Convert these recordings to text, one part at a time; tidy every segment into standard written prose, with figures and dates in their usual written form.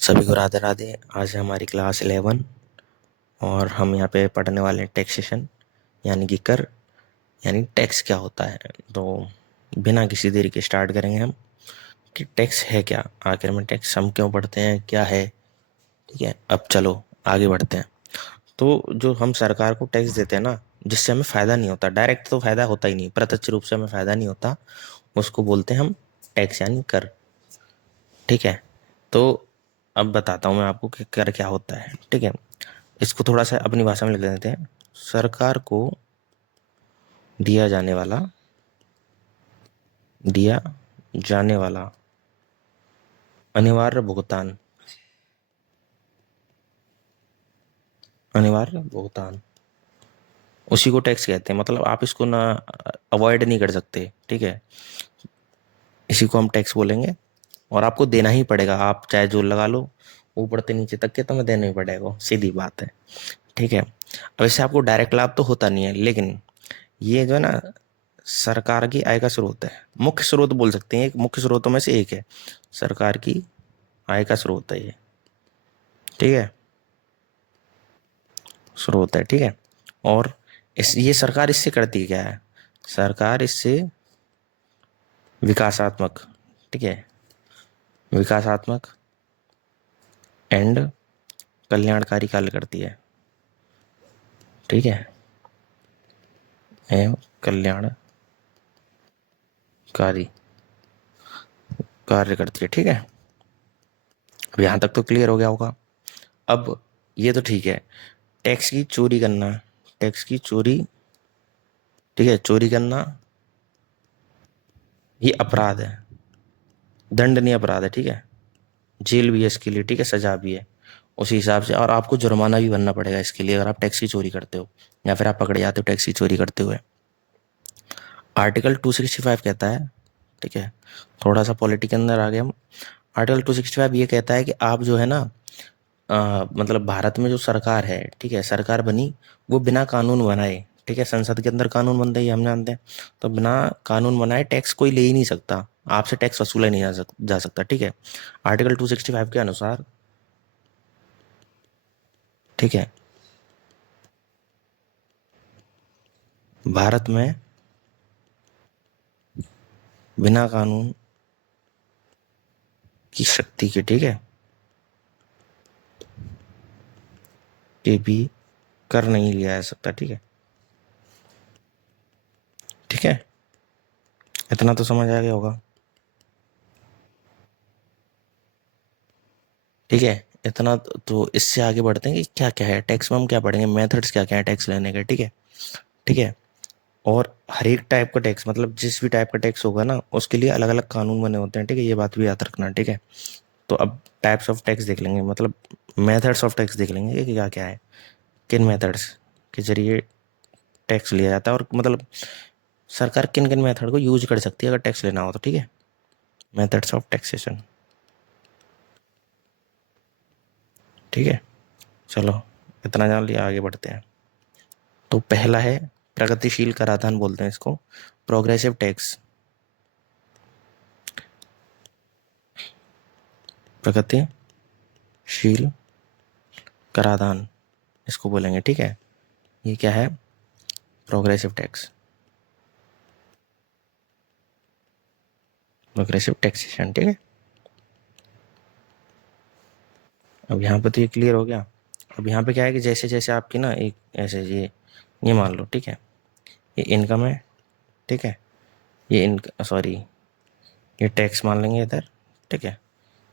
सभी को राधे राधे। आज है हमारी क्लास 11 और हम यहाँ पे पढ़ने वाले हैं टैक्सेशन यानी कि कर, यानी टैक्स क्या होता है। तो बिना किसी देरी के स्टार्ट करेंगे हम कि टैक्स है क्या, आखिर में टैक्स हम क्यों पढ़ते हैं, क्या है। ठीक है, अब चलो आगे बढ़ते हैं। तो जो हम सरकार को टैक्स देते हैं ना, जिससे हमें फ़ायदा नहीं होता, डायरेक्ट तो फ़ायदा होता ही नहीं, प्रत्यक्ष रूप से हमें फ़ायदा नहीं होता, उसको बोलते हैं हम टैक्स यानी कर। ठीक है, तो अब बताता हूँ मैं आपको कि कर क्या होता है। ठीक है, इसको थोड़ा सा अपनी भाषा में लिख देते हैं। सरकार को दिया जाने वाला, दिया जाने वाला अनिवार्य भुगतान, अनिवार्य भुगतान, उसी को टैक्स कहते हैं। मतलब आप इसको ना अवॉइड नहीं कर सकते। ठीक है, इसी को हम टैक्स बोलेंगे और आपको देना ही पड़ेगा। आप चाहे जो लगा लो, ऊपर से नीचे तक के तुम्हें देना ही पड़ेगा, सीधी बात है। ठीक है, अब इससे आपको डायरेक्ट लाभ तो होता नहीं है, लेकिन ये जो है ना, सरकार की आय का स्रोत है, मुख्य स्रोत बोल सकते हैं, एक मुख्य स्रोतों में से एक है, सरकार की आय का स्रोत है ये। ठीक है, स्रोत है। ठीक है, और ये सरकार इससे करती क्या है, सरकार इससे विकासात्मक, ठीक है, विकासात्मक एंड कल्याणकारी कार्य करती है। ठीक है, एवं कल्याणकारी कार्य करती है। ठीक है, अब यहाँ तक तो क्लियर हो गया होगा। अब ये तो ठीक है, टैक्स की चोरी करना, टैक्स की चोरी, ठीक है, चोरी करना ये अपराध है, दंडनीय अपराध है। ठीक है, जेल भी है इसके लिए, ठीक है, सजा भी है उसी हिसाब से, और आपको जुर्माना भी भरना पड़ेगा इसके लिए अगर आप टैक्स की चोरी करते हो या फिर आप पकड़े जाते हो टैक्स की चोरी करते हुए। आर्टिकल 265 कहता है, ठीक है, थोड़ा सा पॉलिटी के अंदर आ गए हम। आर्टिकल 265 ये कहता है कि आप जो है ना, मतलब भारत में जो सरकार है, ठीक है, सरकार बनी वो बिना कानून बनाए, ठीक है, संसद के अंदर कानून बनते ही हम जानते हैं, तो बिना कानून बनाए टैक्स कोई ले ही नहीं सकता, आपसे टैक्स वसूला ही नहीं जा सकता। ठीक है, आर्टिकल 265 के अनुसार, ठीक है, भारत में बिना कानून की शक्ति के, ठीक है, के भी कर नहीं लिया जा सकता। ठीक है, ठीक है, इतना तो समझ आ गया होगा। ठीक है, इतना तो इससे आगे बढ़ते हैं कि क्या क्या है टैक्स में, हम क्या पढ़ेंगे, मेथड्स क्या क्या है टैक्स लेने के। ठीक है, ठीक है, और हर एक टाइप का टैक्स, मतलब जिस भी टाइप का टैक्स होगा ना, उसके लिए अलग अलग कानून बने होते हैं। ठीक है, ये बात भी याद रखना। ठीक है, तो अब टाइप्स ऑफ टैक्स देख लेंगे, मतलब मेथड्स ऑफ टैक्स देख लेंगे कि क्या क्या है, किन मेथड्स के जरिए टैक्स लिया जाता है, और मतलब सरकार किन किन मेथड को यूज कर सकती है अगर टैक्स लेना हो तो। ठीक है, मेथड्स ऑफ टैक्सेशन। ठीक है, चलो इतना जान लिया, आगे बढ़ते हैं। तो पहला है प्रगतिशील कराधान, बोलते हैं इसको, प्रोग्रेसिव टैक्स, प्रगतिशील कराधान इसको बोलेंगे। ठीक है, ये क्या है, प्रोग्रेसिव टैक्स, प्रोग्रेसिव टैक्सेशन। ठीक है, अब यहाँ पे तो ये क्लियर हो गया। अब यहाँ पे क्या है कि जैसे जैसे आपकी ना एक ऐसे ये मान लो, ठीक है, ये इनकम है, ठीक है, ये इनक सॉरी, ये टैक्स मान लेंगे इधर, ठीक है,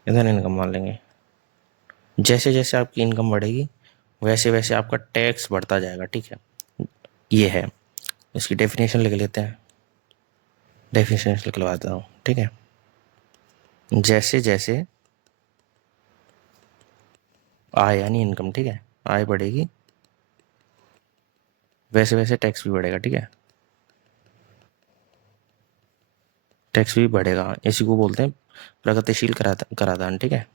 इधर इनकम मान लेंगे। जैसे जैसे आपकी इनकम बढ़ेगी वैसे वैसे आपका टैक्स बढ़ता जाएगा। ठीक है, ये है, इसकी डेफिनेशन लिख लेते हैं, डेफिनेशन लिखवाता हूँ। ठीक है, जैसे जैसे आय यानी इनकम, ठीक है, आय बढ़ेगी वैसे वैसे टैक्स भी बढ़ेगा। ठीक है, टैक्स भी बढ़ेगा, इसी को बोलते हैं प्रगतिशील कराधान। ठीक है,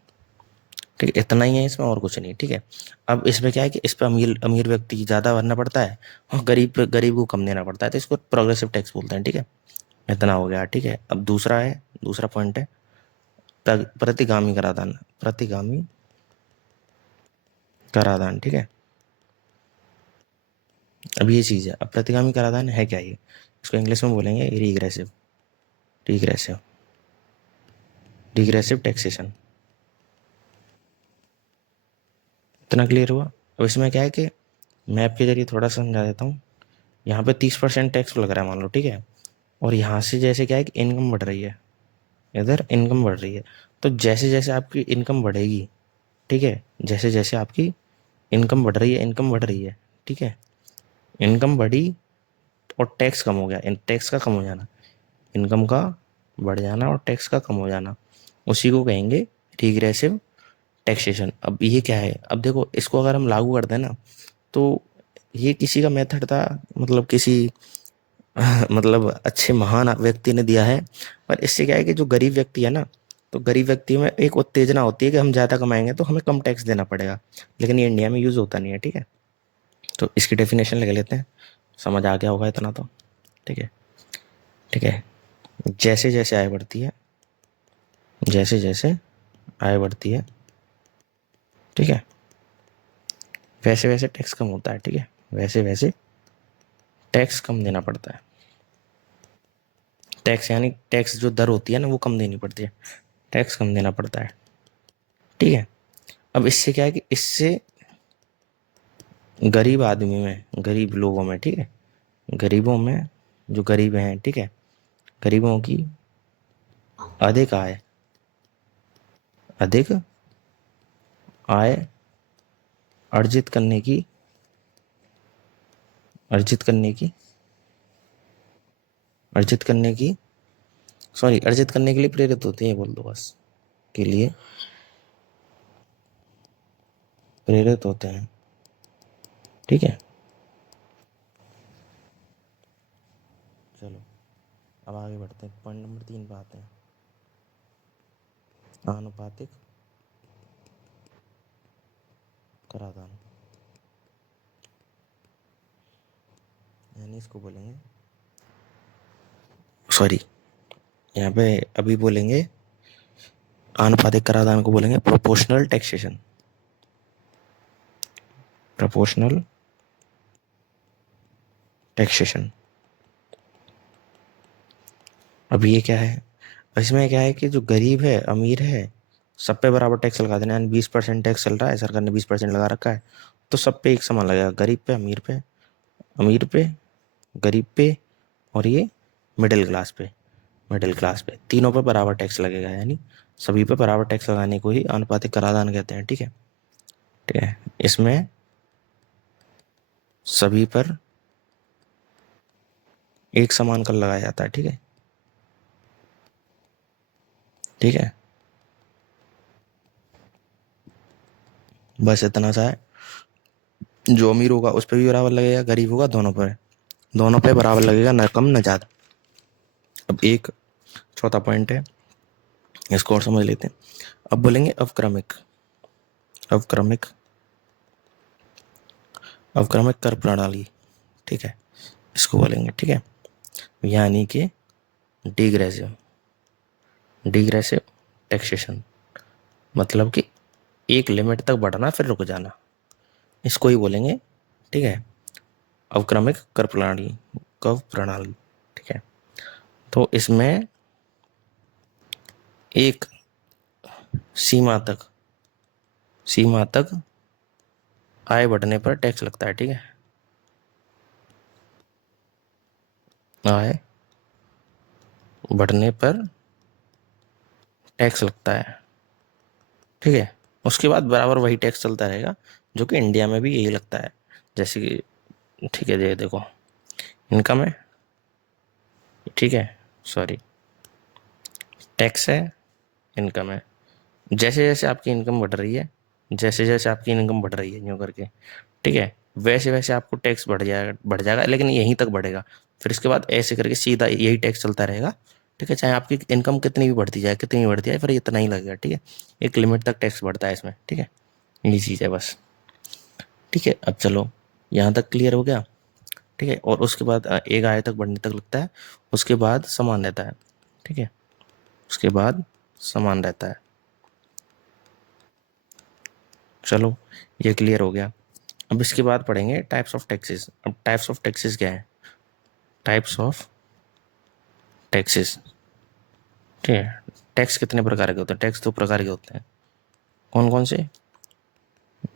ठीक है, इतना ही है इसमें, और कुछ नहीं। ठीक है, अब इसमें क्या है कि इस पर अमीर अमीर व्यक्ति की ज़्यादा भरना पड़ता है और गरीब को कम देना पड़ता है, तो इसको प्रोग्रेसिव टैक्स बोलते हैं। ठीक है, इतना हो गया। ठीक है, अब दूसरा है, दूसरा पॉइंट है प्रतिगामी कराधान, प्रतिगामी कराधान, ठीक है। अब ये चीज़ है, अब प्रतिगामी कराधान है क्या ये, इसको इंग्लिश में बोलेंगे रिग्रेसिव, रिग्रेसिव, रिग्रेसिव टैक्सेशन। इतना क्लियर हुआ। अब इसमें क्या है कि मैप के जरिए थोड़ा समझा देता हूँ। यहाँ पे 30% टैक्स लग रहा है मान लो, ठीक है। और यहाँ से जैसे क्या है कि इनकम बढ़ रही है, इधर इनकम बढ़ रही है। तो जैसे जैसे आपकी इनकम बढ़ेगी, ठीक है, जैसे जैसे आपकी इनकम बढ़ रही है, इनकम बढ़ रही है, ठीक है, इनकम बढ़ी और टैक्स कम हो गया, टैक्स का कम हो जाना, इनकम का बढ़ जाना और टैक्स का कम हो जाना, उसी को कहेंगे रिग्रेसिव टैक्सेशन। अब ये क्या है, अब देखो इसको अगर हम लागू करते हैं ना, तो ये किसी का मेथड था, मतलब किसी मतलब अच्छे महान व्यक्ति ने दिया है। पर इससे क्या है कि जो गरीब व्यक्ति है ना, तो गरीब व्यक्ति में एक उत्तेजना होती है कि हम ज़्यादा कमाएंगे तो हमें कम टैक्स देना पड़ेगा, लेकिन ये इंडिया में यूज़ होता नहीं है, ठीक है। तो इसकी डेफिनेशन लगा लेते हैं, समझ आ गया होगा इतना तो, ठीक है। ठीक है, जैसे जैसे आय बढ़ती है, जैसे जैसे आय बढ़ती है, ठीक है, वैसे वैसे टैक्स कम होता है, ठीक है, वैसे वैसे टैक्स कम देना पड़ता है। टैक्स यानी टैक्स जो दर होती है ना वो कम देनी पड़ती है, टैक्स कम देना पड़ता है, ठीक है। अब इससे क्या है कि इससे गरीब आदमी में, गरीब लोगों में, ठीक है, गरीबों में, जो गरीब हैं, ठीक है, गरीबों की अधिक आय, अधिक आय अर्जित करने की, अर्जित करने की, अर्जित करने की, सॉरी, अर्जित करने के लिए प्रेरित होते हैं, बोल दो बस, के लिए प्रेरित होते हैं, ठीक है। चलो अब आगे बढ़ते हैं, पॉइंट नंबर 3 पे आते हैं, आनुपातिक कराधान, यानी इसको बोलेंगे, सॉरी, यहाँ पे अभी बोलेंगे आनुपातिक कराधान को बोलेंगे प्रोपोर्शनल टैक्सेशन, प्रोपोर्शनल टैक्सेशन। अब ये क्या है, इसमें क्या है कि जो गरीब है, अमीर है, सब पे बराबर टैक्स लगा देना, यानी 20% टैक्स चल रहा है, सरकार ने 20% लगा रखा है, तो सब पे एक समान लगेगा, गरीब पे, अमीर पे, अमीर पे, गरीब पे, और ये मिडिल क्लास पे, मिडिल क्लास पे, तीनों पे बराबर टैक्स लगेगा, यानी सभी पे बराबर टैक्स लगाने को ही आनुपातिक कराधान कहते हैं, ठीक है। ठीक है, इसमें सभी पर एक समान कर लगाया जाता है, ठीक है, ठीक है, बस इतना सा है। जो अमीर होगा उस पर भी बराबर लगेगा, गरीब होगा दोनों पे बराबर लगेगा, न कम न ज़्यादा। अब एक चौथा पॉइंट है, इसको और समझ लेते हैं। अब बोलेंगे अवक्रमिक, अवक्रमिक, अवक्रमिक कर प्रणाली, ठीक है, इसको बोलेंगे, ठीक है, यानी कि डिग्रेसिव, डिग्रेसिव टैक्सेशन, मतलब कि एक लिमिट तक बढ़ना फिर रुक जाना, इसको ही बोलेंगे, ठीक है, अवक्रमिक कर प्रणाली, कर प्रणाली, ठीक है। तो इसमें एक सीमा तक, सीमा तक आय बढ़ने पर टैक्स लगता है, ठीक है, आय बढ़ने पर टैक्स लगता है, ठीक है। उसके बाद बराबर वही टैक्स चलता रहेगा, जो कि इंडिया में भी यही लगता है, जैसे कि, ठीक है, ये देखो इनकम है, ठीक है, सॉरी, टैक्स है, इनकम है, जैसे जैसे आपकी इनकम बढ़ रही है, जैसे जैसे आपकी इनकम बढ़ रही है यूँ करके, ठीक है, वैसे वैसे आपको टैक्स बढ़ जाएगा, लेकिन यहीं तक बढ़ेगा, फिर इसके बाद ऐसे करके सीधा यही टैक्स चलता रहेगा, ठीक है, चाहे आपकी इनकम कितनी भी बढ़ती जाए, कितनी भी बढ़ती जाए, फिर इतना ही लगेगा, ठीक है, एक लिमिट तक टैक्स बढ़ता है इसमें, ठीक है, यही चीज़ है बस, ठीक है। अब चलो यहाँ तक क्लियर हो गया, ठीक है, और उसके बाद एक आय तक बढ़ने तक लगता है, उसके बाद समान रहता है, ठीक है, उसके बाद समान रहता है। चलो ये क्लियर हो गया। अब इसके बाद पढ़ेंगे टाइप्स ऑफ टैक्सेस। अब टाइप्स ऑफ टैक्सेस क्या है? टाइप्स ऑफ टैक्सेस, ठीक है। टैक्स कितने प्रकार के होते हैं? टैक्स 2 प्रकार के होते हैं। कौन कौन से?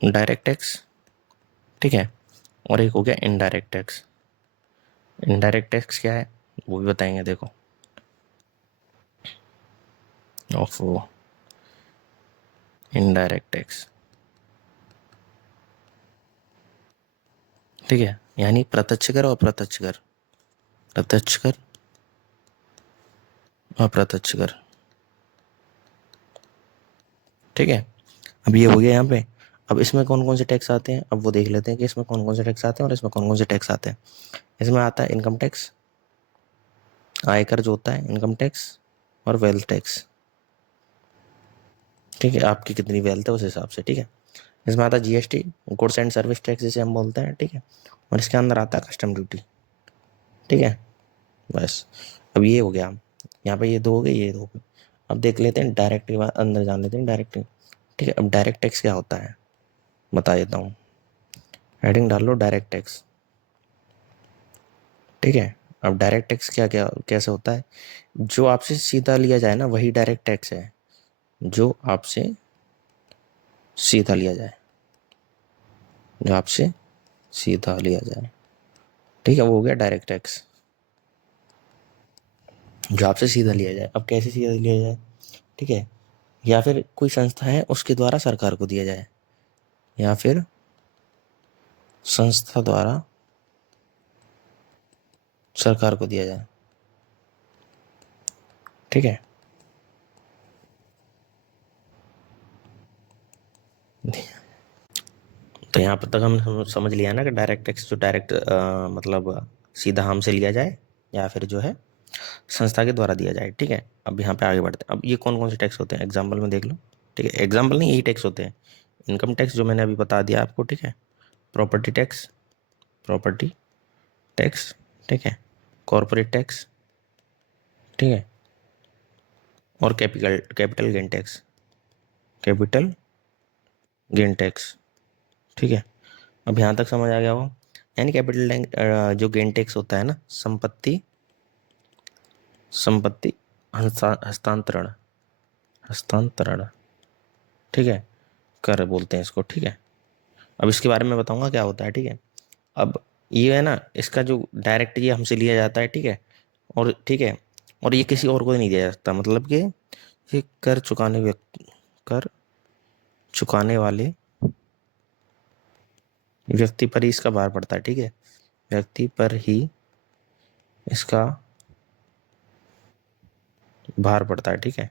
डायरेक्ट टैक्स, ठीक है, और एक हो गया इनडायरेक्ट टैक्स। इनडायरेक्ट टैक्स क्या है वो भी बताएंगे, देखो। ऑफ इनडायरेक्ट टैक्स, ठीक है, यानी प्रत्यक्ष कर और अप्रत्यक्ष कर। प्रत्यक्ष कर, अप्रत्यक्ष कर, ठीक है। अब ये हो गया यहाँ पे। अब इसमें कौन कौन से टैक्स आते हैं, अब वो देख लेते हैं कि इसमें कौन कौन से टैक्स आते हैं और इसमें कौन कौन से टैक्स आते हैं। इसमें आता है इनकम टैक्स, आयकर जो होता है, इनकम टैक्स और वेल्थ टैक्स, ठीक है। आपकी कितनी वेल्थ है उस हिसाब से, ठीक है। इसमें आता है GST, goods and service tax जिसे हम बोलते हैं, ठीक है। और इसके अंदर आता है कस्टम ड्यूटी, ठीक है। बस, अब ये हो गया। यहाँ पे ये 2 हो गए, ये 2 हो गए। अब देख लेते हैं डायरेक्ट के बाद, अंदर जान लेते हैं डायरेक्ट, ठीक है। अब डायरेक्ट टैक्स क्या होता है बता देता हूँ। हेडिंग डाल लो डायरेक्ट टैक्स, ठीक है। अब डायरेक्ट टैक्स क्या क्या कैसे होता है? जो आपसे सीधा लिया जाए ना वही डायरेक्ट टैक्स है। जो आपसे सीधा लिया जाए, जो आपसे सीधा लिया जाए, ठीक है, वो हो गया डायरेक्ट टैक्स। जो आपसे सीधा लिया जाए, अब कैसे सीधा लिया जाए, ठीक है। या फिर कोई संस्था है उसके द्वारा सरकार को दिया जाए, या फिर संस्था द्वारा सरकार को दिया जाए, ठीक है। तो यहाँ पर तक हम समझ लिया ना कि डायरेक्ट टैक्स जो डायरेक्ट मतलब सीधा हमसे लिया जाए, या फिर जो है संस्था के द्वारा दिया जाए, ठीक है। अब यहाँ पे आगे बढ़ते हैं। अब ये कौन कौन से टैक्स होते हैं एग्जाम्पल में देख लो, ठीक है। एग्जाम्पल नहीं, यही टैक्स होते हैं। इनकम टैक्स जो मैंने अभी बता दिया आपको, ठीक है। प्रॉपर्टी टैक्स, प्रॉपर्टी टैक्स, ठीक है। कॉरपोरेट टैक्स, ठीक है। और capital capital gain tax, capital gain tax, ठीक है। अब यहाँ तक समझ आ गया हो। यानी कैपिटल जो गेन टैक्स होता है ना, संपत्ति संपत्ति हस्तांतरण, हस्तांतरण, ठीक है, कर बोलते हैं इसको, ठीक है। अब इसके बारे में बताऊंगा क्या होता है, ठीक है। अब ये है ना, इसका जो डायरेक्ट ये हमसे लिया जाता है, ठीक है, और ठीक है, और ये किसी और को नहीं दिया जा सकता, मतलब कि ये कर चुकाने वाले व्यक्ति पर ही इसका भार पड़ता है, ठीक है। व्यक्ति पर ही इसका भार पड़ता है, ठीक है।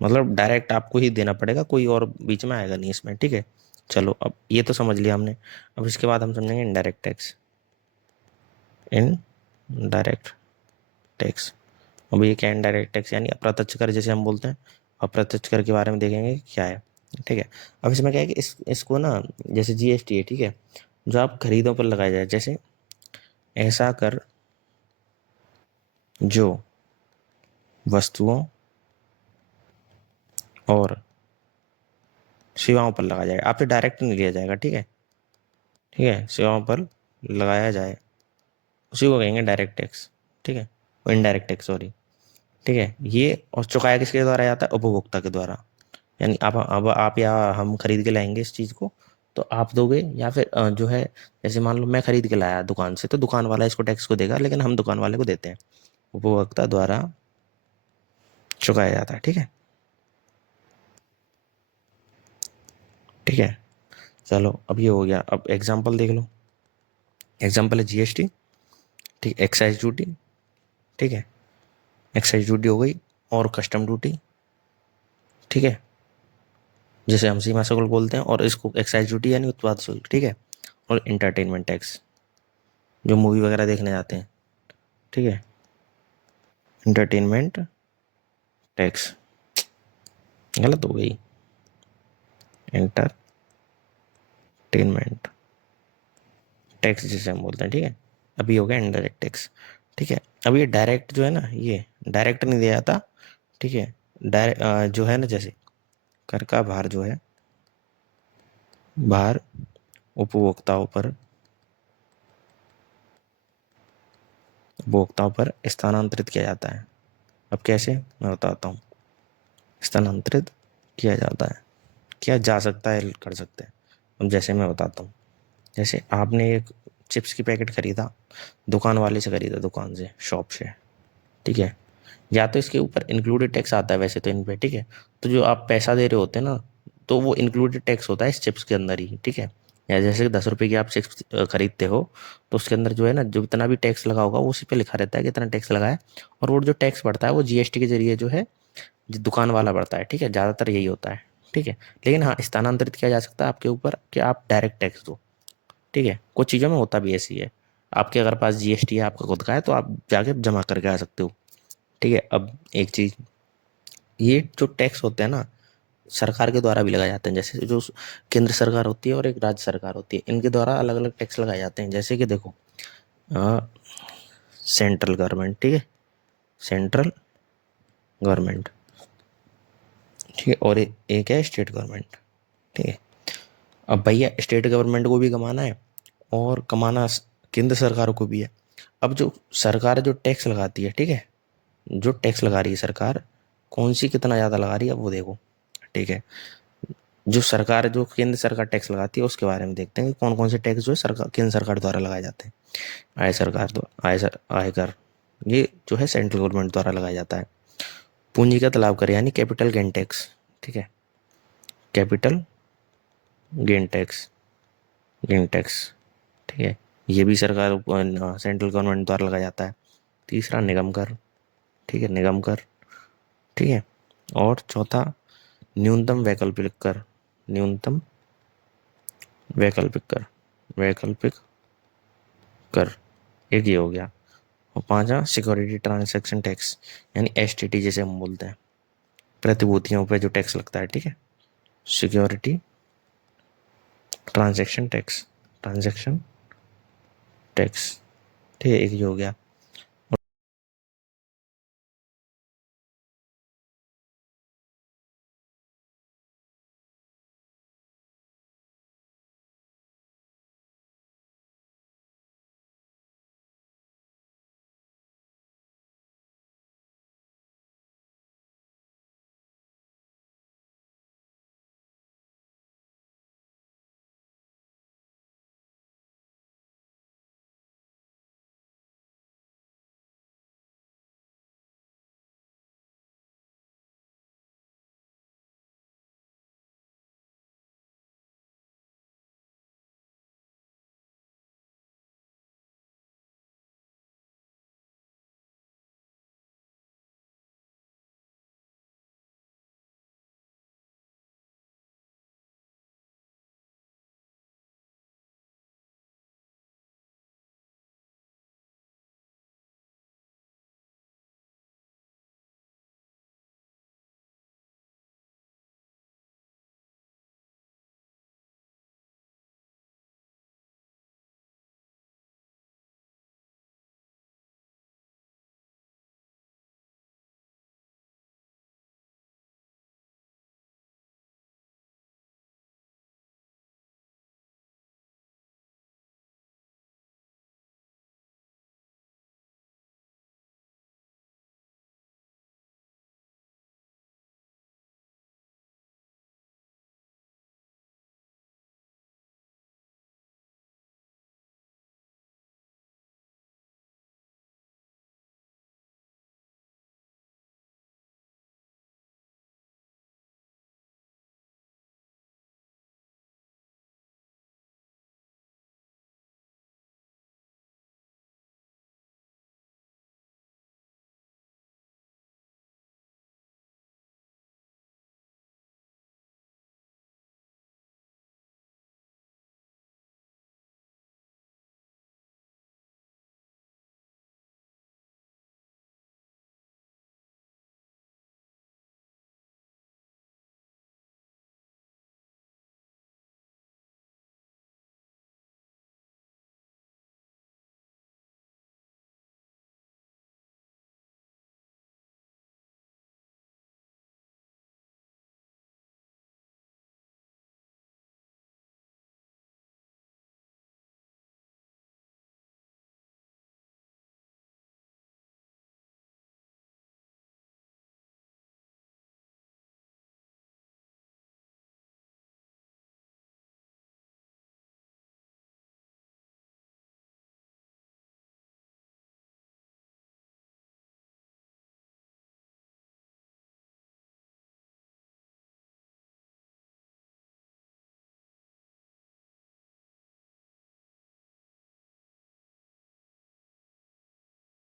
मतलब डायरेक्ट आपको ही देना पड़ेगा, कोई और बीच में आएगा नहीं इसमें, ठीक है। चलो, अब ये तो समझ लिया हमने। अब इसके बाद हम समझेंगे इनडायरेक्ट टैक्स। इनडायरेक्ट टैक्स, अब ये क्या इनडायरेक्ट टैक्स, यानी अप्रत्यक्ष कर जैसे हम बोलते हैं। अप्रत्यक्ष कर के बारे में देखेंगे क्या है, ठीक है। अब इसमें क्या है कि इसको ना, जैसे जीएसटी है, ठीक है, जो आप खरीदों पर लगाया जाए, जैसे ऐसा कर जो वस्तुओं और सेवाओं पर लगाया जाएगा, आपसे डायरेक्ट नहीं लिया जाएगा, ठीक है। ठीक है, सेवाओं पर लगाया जाए, उसी को कहेंगे डायरेक्ट टैक्स, ठीक है। इनडायरेक्ट टैक्स, सॉरी, ठीक है। ये और चुकाया किसके द्वारा जाता है? उपभोक्ता के द्वारा। यानी आप, अब आप या हम खरीद के लाएंगे इस चीज़ को, तो आप दोगे, या फिर जो है, जैसे मान लो मैं खरीद के लाया दुकान से, तो दुकान वाला इसको टैक्स को देगा, लेकिन हम दुकान वाले को देते हैं। उपभोक्ता द्वारा चुकाया जाता है, ठीक है। ठीक है, चलो, अब ये हो गया। अब एग्जाम्पल देख लो। एग्जाम्पल है जीएसटी, ठीक, एक्साइज ड्यूटी, ठीक है। एक्साइज ड्यूटी हो गई, और कस्टम ड्यूटी, ठीक है, जिसे हम सीमा शुल्क बोलते हैं, और इसको एक्साइज ड्यूटी यानी उत्पाद शुल्क, ठीक है। और इंटरटेनमेंट टैक्स, जो मूवी वगैरह देखने जाते हैं, ठीक है। इंटरटेनमेंट टैक्स, गलत हो गई, एंटरटेनमेंट टैक्स जिसे हम बोलते हैं, ठीक है। अभी हो गया इनडायरेक्ट टैक्स, ठीक है। अब ये डायरेक्ट जो है ना, ये डायरेक्ट नहीं दिया जाता, ठीक है। डायरेक्ट जो है ना, जैसे कर का भार जो है, भार उपभोक्ताओं पर स्थानांतरित किया जाता है। अब कैसे, मैं बताता हूँ। स्थानांतरित किया जाता है, किया जा सकता है, कर सकते हैं। अब जैसे मैं बताता हूँ, जैसे आपने एक चिप्स की पैकेट खरीदा, दुकान वाले से खरीदा, दुकान से, शॉप से, ठीक है। या तो इसके ऊपर इंक्लूडेड टैक्स आता है वैसे तो इन पे, ठीक है। तो जो आप पैसा दे रहे होते हैं ना, तो वो इंक्लूडेड टैक्स होता है इस चिप्स के अंदर ही, ठीक है। या जैसे 10 रुपए की आप चिप्स खरीदते हो, तो उसके अंदर जो है ना, जो इतना भी टैक्स लगा होगा वो उसी पे लिखा रहता है कि इतना टैक्स लगा है। और वो जो टैक्स बढ़ता है वो जीएसटी के जरिए जो है, जो दुकान वाला बढ़ता है, ठीक है। ज़्यादातर यही होता है, ठीक है। लेकिन हाँ, स्थानांतरित किया जा सकता है आपके ऊपर कि आप डायरेक्ट टैक्स दो, ठीक है। कुछ चीज़ों में होता भी ऐसी है। आपके अगर पास जीएसटी है, आपका खुद का है, तो आप जाके जमा करके आ सकते हो, ठीक है। अब एक चीज़, ये जो टैक्स होते हैं ना, सरकार के द्वारा भी लगाए जाते हैं। जैसे जो केंद्र सरकार होती है और एक राज्य सरकार होती है, इनके द्वारा अलग अलग टैक्स लगाए जाते हैं। जैसे कि देखो, सेंट्रल गवर्नमेंट, ठीक है, सेंट्रल गवर्नमेंट, ठीक है। और एक है स्टेट गवर्नमेंट, ठीक है। अब भैया स्टेट गवर्नमेंट को भी कमाना है और कमाना केंद्र सरकार को भी है। अब जो सरकार जो टैक्स लगाती है, ठीक है, जो टैक्स लगा रही है सरकार, कौन सी कितना ज़्यादा लगा रही है, अब वो देखो, ठीक है। जो सरकार, जो केंद्र सरकार टैक्स लगाती है उसके बारे में देखते हैं कि कौन कौन से टैक्स जो है सरकार, केंद्र सरकार द्वारा लगाए जाते हैं। आय सरकार द्वारा, आयकर, ये जो है सेंट्रल गवर्नमेंट द्वारा लगाया जाता है। पूंजीगत लाभ कर यानी कैपिटल गेन टैक्स, ठीक है, capital gain tax, gain tax, ठीक है। ये भी सरकार, सेंट्रल गवर्नमेंट द्वारा लगाया जाता है। तीसरा निगम कर, ठीक है, निगम कर, ठीक है। और चौथा न्यूनतम वैकल्पिक कर, न्यूनतम वैकल्पिक कर, वैकल्पिक कर, एक ये हो गया। और पांचवा सिक्योरिटी ट्रांजैक्शन टैक्स, यानी एसटीटी जैसे हम बोलते हैं, प्रतिभूतियों पे जो टैक्स लगता है, ठीक है, security transaction tax, transaction tax, ठीक है, एक ये हो गया।